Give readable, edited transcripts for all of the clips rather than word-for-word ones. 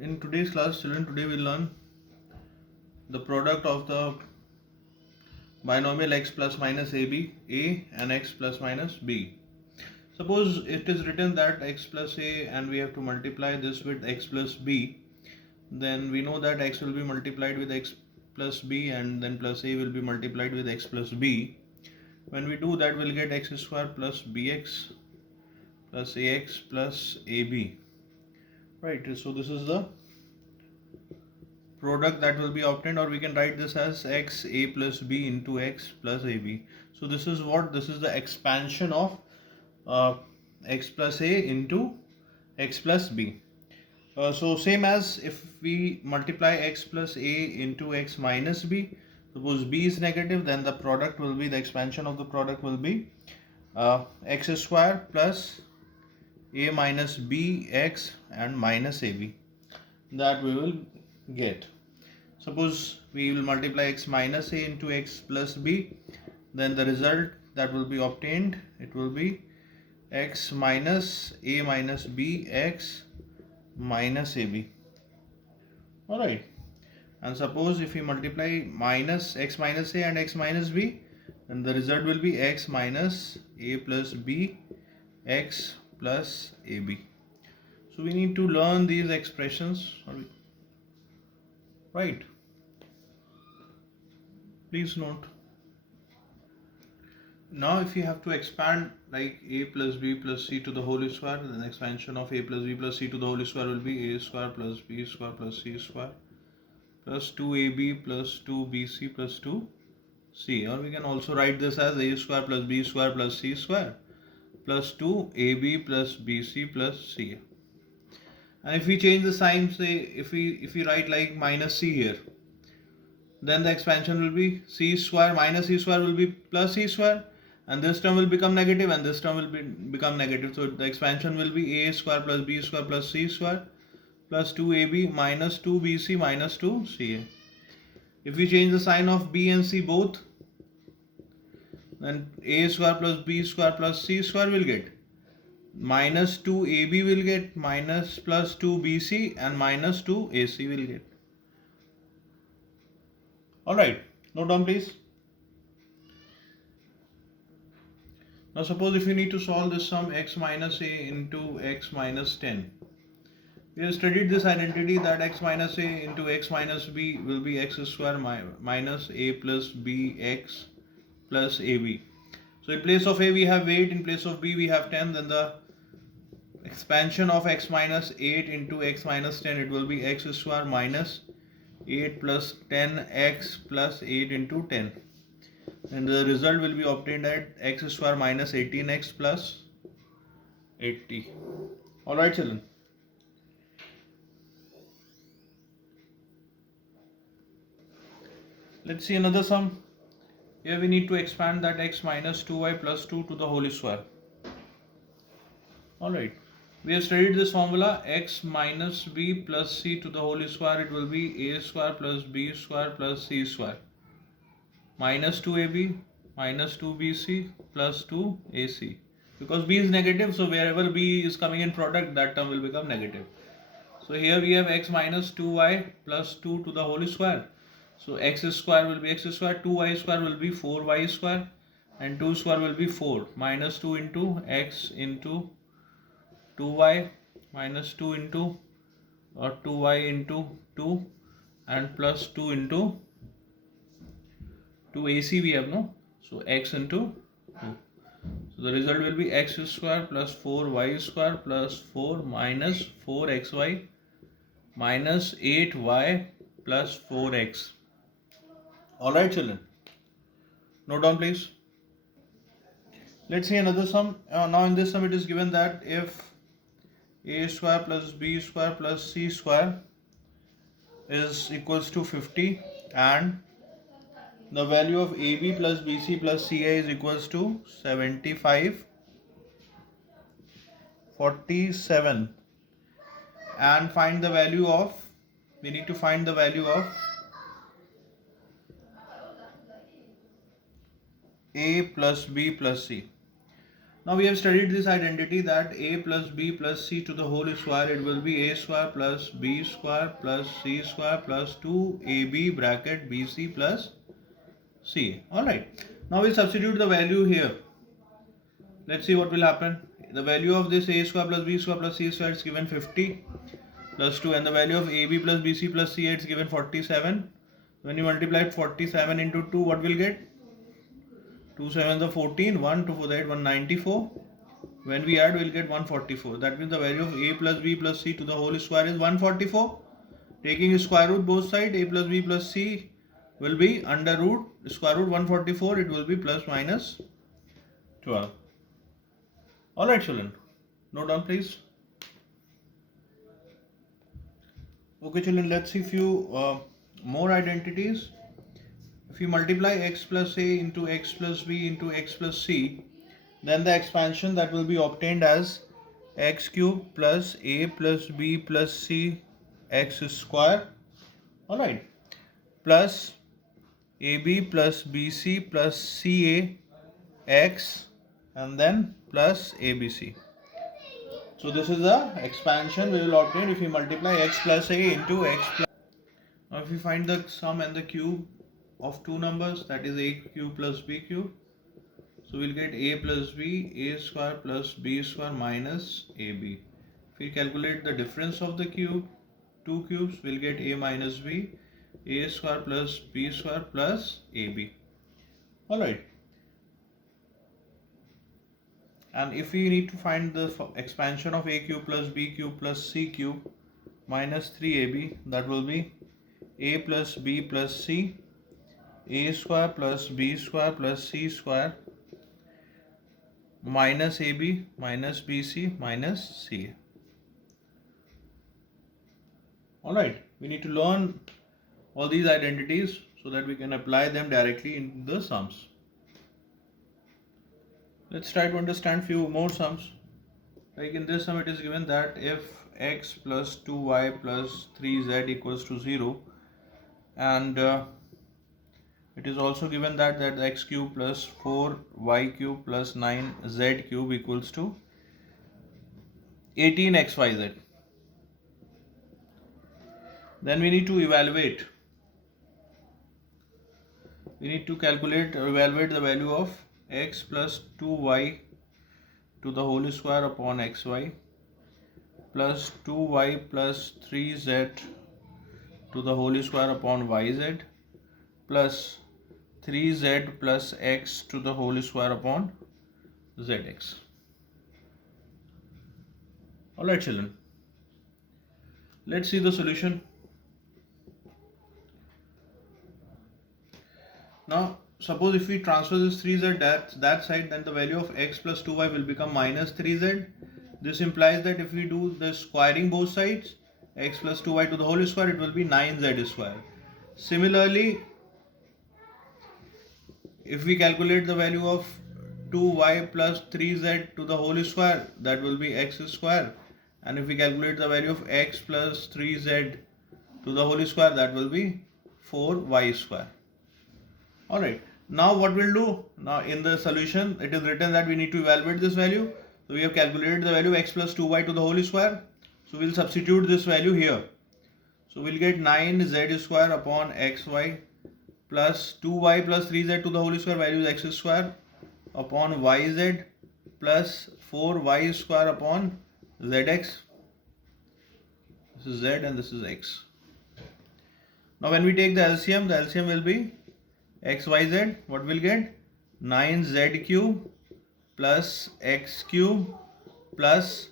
In today's class, children, today we'll learn the product of the binomial x plus minus ab, a and x plus minus b. Suppose it is written that x plus a and we have to multiply this with x plus b, then we know that x will be multiplied with x plus b and then plus a will be multiplied with x plus b. When we do that, we'll get x square plus bx plus ax plus ab. Right, so this is the product that will be obtained, or we can write this as x a plus b into x plus ab. So this is what, this is the expansion of uh, x plus a into x plus b. So same as if we multiply x plus a into x minus b, suppose b is negative, then the product will be, the expansion of the product will be x square plus a minus b x and minus ab, that we will get. Suppose we will multiply x minus a into x plus b, then the result that will be obtained, it will be x minus a minus b x minus ab. Alright, and suppose if we multiply minus x minus a and x minus b, then the result will be x minus a plus b x plus ab. So we need to learn these expressions, right? Please note. Now if you have to expand like a plus b plus c to the whole square, then expansion of a plus b plus c to the whole square will be a square plus b square plus c square plus 2ab plus 2bc plus 2c, or we can also write this as a square plus b square plus c square plus 2ab plus bc plus c. And if we change the sign, say if we write like minus c here, then the expansion will be c square minus c square will be plus c square, and this term will become negative and this term will become negative. So the expansion will be a square plus b square plus c square plus 2ab minus 2bc minus 2ca. If we change the sign of b and c both, then a square plus b square plus c square will get minus 2ab will get minus plus 2bc and minus 2ac will get. Alright, note down please. Now suppose if you need to solve this sum x minus a into x minus 10. We have studied this identity that x minus a into x minus b will be x square minus a plus b x plus ab. So in place of a we have 8, in place of b we have 10, then the expansion of x minus 8 into x minus 10, it will be x square minus 8 plus 10x plus 8 into 10, and the result will be obtained at x square minus 18x plus 80. Alright children. Let's see another sum. Here we need to expand that x minus 2y plus 2 to the whole square. Alright, we have studied this formula, x minus b plus c to the whole square, it will be a square plus b square plus c square minus 2ab minus 2bc plus 2ac. Because b is negative, so wherever b is coming in product, that term will become negative. So here we have x minus 2y plus 2 to the whole square. So x square will be x square, 2y square will be 4y square, and 2 square will be 4, minus 2 into x into 2y minus 2 into 2y into 2 and plus 2 into 2ac we have, no? So x into 2. So the result will be x square plus 4y square plus 4 minus 4xy minus 8y plus 4x. Alright children, note down please. Let's see another sum. Now in this sum it is given that if a square plus b square plus c square is equals to 50 and the value of ab plus bc plus ca is equals to 75, 47, and find the value of, we need to find the value of a plus b plus c. Now we have studied this identity that a plus b plus c to the whole square, it will be a square plus b square plus c square plus 2ab bracket bc plus c. Alright, now we'll substitute the value here. Let's see what will happen. The value of this a square plus b square plus c square is given 50 plus 2, and the value of ab plus bc plus c is given 47. When you multiply 47 into 2, what will get? 2 7 the 14, 1 2 4 8 194. When we add, we'll get 144. That means the value of a plus b plus c to the whole square is 144. Taking square root both sides, a plus b plus c will be under root square root 144. It will be plus minus 12. Alright children, note down please. Okay children, let's see few more identities. If you multiply x plus a into x plus b into x plus c, then the expansion that will be obtained as x cube plus a plus b plus c x square, alright, plus ab plus bc plus ca x, and then plus abc. So this is the expansion we will obtain if we multiply x plus a into x plus. Now if we find the sum and the cube of two numbers, that is a cube plus b cube, so we'll get a plus b, a square plus b square minus ab. If we calculate the difference of the cube, two cubes, we'll get a minus b, a square plus b square plus ab. Alright. And if we need to find the expansion of a cube plus b cube plus c cube minus 3ab, that will be a plus b plus c, a square plus b square plus c square minus ab minus bc minus ca. Alright, we need to learn all these identities so that we can apply them directly in the sums. Let's try to understand few more sums. Like in this sum, it is given that if x plus 2y plus 3z equals to 0, and it is also given that x cube plus 4y cube plus 9z cube equals to 18xyz. Then we need to evaluate. We need to calculate or evaluate the value of x plus 2y to the whole square upon xy plus 2y plus 3z to the whole square upon yz plus 3z plus x to the whole square upon zx. Alright children, let's see the solution. Now suppose if we transfer this 3z that side, then the value of x plus 2y will become minus 3z. This implies that if we do the squaring both sides, x plus 2y to the whole square, it will be 9z square. Similarly, if we calculate the value of 2y plus 3z to the whole square, that will be x square. And if we calculate the value of x plus 3z to the whole square, that will be 4y square. Alright, now what we'll do, now in the solution it is written that we need to evaluate this value. So we have calculated the value of x plus 2y to the whole square. So we'll substitute this value here. So we'll get 9z square upon xy plus 2y plus 3z to the whole square, value is x square, upon yz plus 4y square upon zx. This is z and this is x. Now when we take the LCM will be xyz. What we'll get? 9z cube plus x cube plus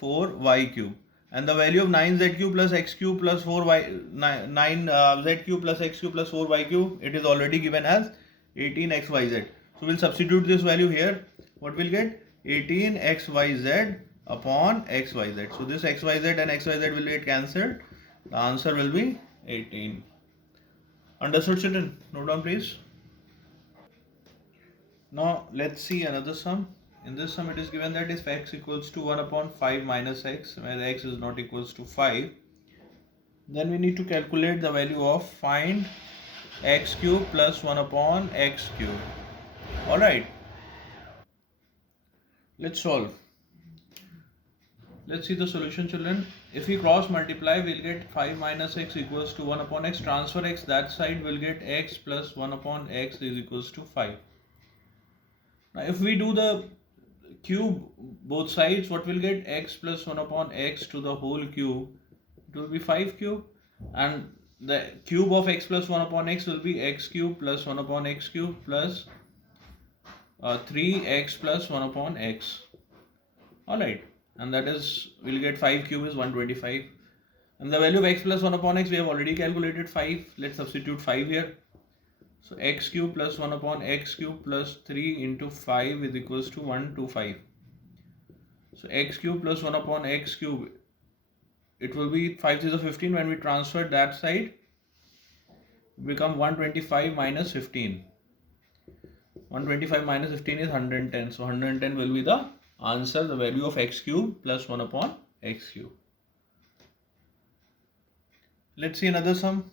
4y cube. And the value of 9z cube plus x cube plus 4y 9z cube plus x cube plus 4y cube, it is already given as 18xyz. So we'll substitute this value here. What we'll get? 18xyz upon xyz. So this xyz and xyz will get cancelled. The answer will be 18. Understood children? Note down please. Now let's see another sum. In this sum it is given that if x equals to 1 upon 5 minus x, where x is not equals to 5, then we need to calculate the value of find x cube plus 1 upon x cube. Alright. Let's solve. Let's see the solution, children. If we cross multiply, we'll get 5 minus x equals to 1 upon x. Transfer x that side, will get x plus 1 upon x is equals to 5. Now if we do the cube both sides, what will get? X plus 1 upon x to the whole cube. It will be 5 cube, and the cube of x plus 1 upon x will be x cube plus 1 upon x cube plus 3x plus 1 upon x. Alright, and that is, we'll get 5 cube is 125, and the value of x plus 1 upon x we have already calculated 5. Let's substitute 5 here. So x cube plus 1 upon x cube plus 3 into 5 is equals to 125. So x cube plus 1 upon x cube, it will be 5 to the 15. When we transfer that side, it become 125 minus 15. 125 minus 15 is 110. So 110 will be the answer, the value of x cube plus 1 upon x cube. Let's see another sum.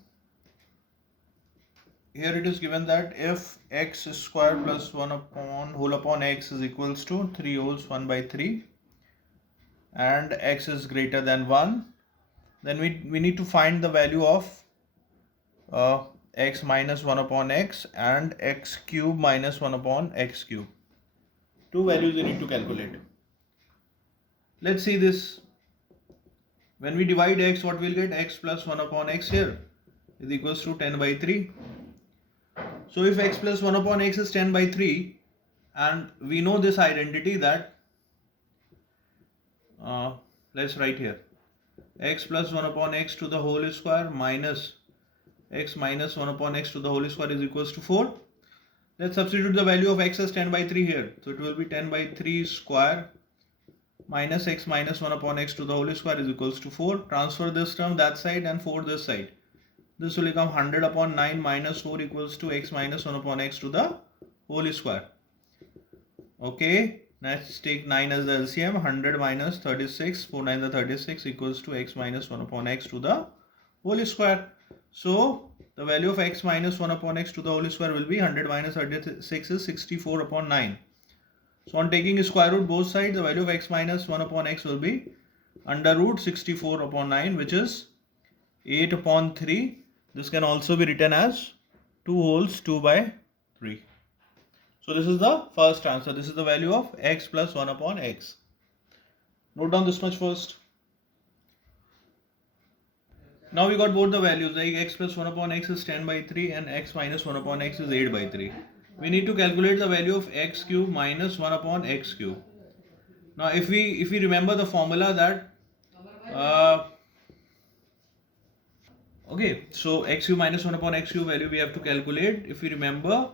Here it is given that if x square plus 1 upon whole upon x is equals to 3 wholes 1 by 3 and x is greater than 1, then we need to find the value of x minus 1 upon x and x cube minus 1 upon x cube. Two values we need to calculate. Let's see this. When we divide x, what we'll get? X plus 1 upon x here is equals to 10 by 3. So if x plus 1 upon x is 10 by 3, and we know this identity that, let's write here, x plus 1 upon x to the whole square minus x minus 1 upon x to the whole square is equals to 4. Let's substitute the value of x as 10 by 3 here. So it will be 10 by 3 square minus x minus 1 upon x to the whole square is equals to 4. Transfer this term that side and 4 this side. This will become 100 upon 9 minus 4 equals to x minus 1 upon x to the whole square. Okay, let's take 9 as the LCM. 100 minus 36, 4 9 the 36 equals to x minus 1 upon x to the whole square. So the value of x minus 1 upon x to the whole square will be 100 minus 36 is 64 upon 9. So on taking square root both sides, the value of x minus 1 upon x will be under root 64 upon 9, which is 8 upon 3. This can also be written as 2 wholes 2 by 3. So this is the first answer. This is the value of x plus 1 upon x. Note down this much first. Now we got both the values, like x plus 1 upon x is 10 by 3 and x minus 1 upon x is 8 by 3. We need to calculate the value of x cube minus 1 upon x cube. Now if we remember the formula that okay, so x cube minus 1 upon x cube value we have to calculate. If we remember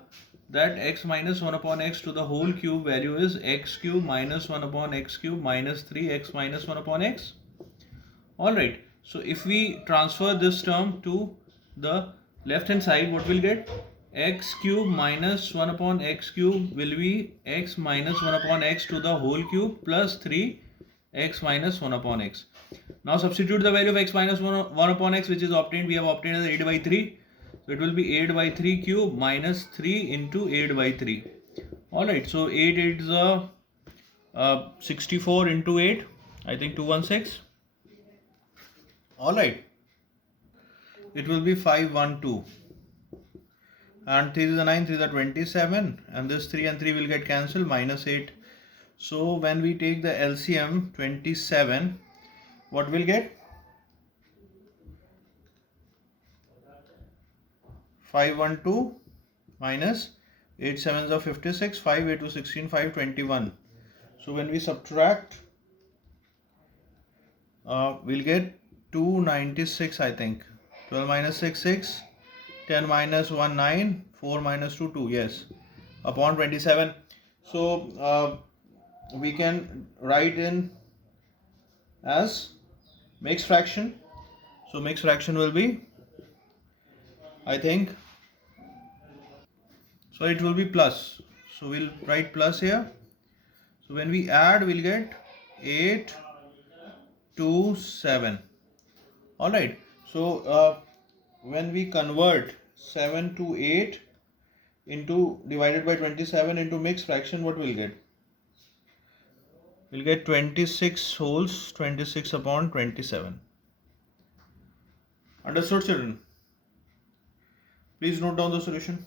that x minus 1 upon x to the whole cube value is x cube minus 1 upon x cube minus 3x minus 1 upon x. Alright, so if we transfer this term to the left hand side, what we'll get? X cube minus 1 upon x cube will be x minus 1 upon x to the whole cube plus 3x minus 1 upon x. Now substitute the value of x minus 1 upon x, which is obtained. We have obtained as 8 by 3. So it will be 8 by 3 cube minus 3 into 8 by 3. Alright, so 8 is 64 into 8. I think 216. Alright. It will be 512. And 3 is the 9, 3 is the 27. And this 3 and 3 will get cancelled, minus 8. So when we take the LCM 27, what will get? 512 minus 8 7s are 56, 5 8 to 16, 521. So when we subtract, we'll get 296, I think. 12 minus 6 6, 10 minus 1 9, 4 minus 2 2, yes, upon 27. So we can write in as mixed fraction. So mixed fraction will be, I think, so it will be plus. So we'll write plus here. So when we add, we'll get 8 2 7. Alright, so when we convert 7 to 8 into divided by 27 into mixed fraction, what we'll get? we'll get 26 wholes 26 upon 27. Understood, children? Please note down the solution.